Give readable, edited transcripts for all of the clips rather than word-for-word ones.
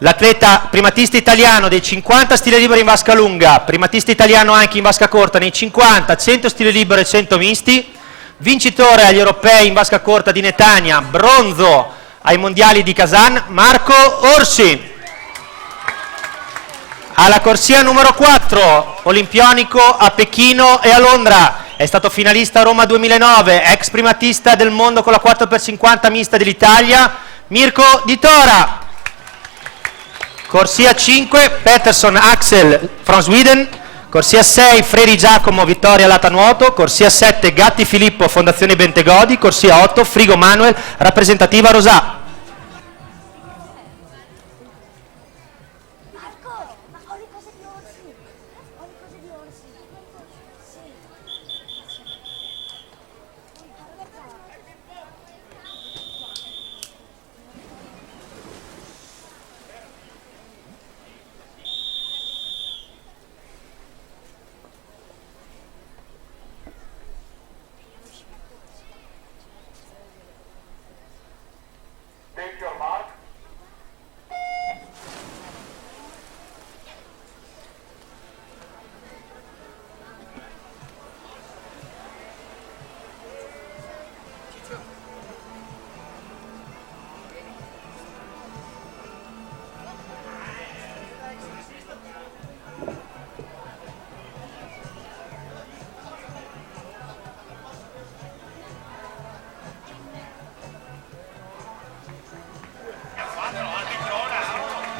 L'atleta primatista italiano dei 50 stile libero in vasca lunga, primatista italiano anche in vasca corta nei 50, 100 stile libero e 100 misti, vincitore agli europei in vasca corta di Netanya, bronzo ai mondiali di Kazan, Marco Orsi. Alla corsia numero 4, olimpionico a Pechino e a Londra, è stato finalista a Roma 2009, ex primatista del mondo con la 4x50 mista dell'Italia, Mirko Di Tora. Corsia 5, Peterson Axel from Sweden. Corsia 6, Freri Giacomo, Vittoria Lata Nuoto. Corsia 7, Gatti Filippo, Fondazione Bentegodi. Corsia 8, Frigo Manuel, rappresentativa Rosà.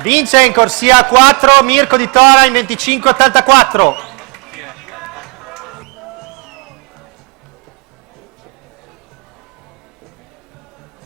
Vince in corsia 4 Mirko Di Tora in 25,84.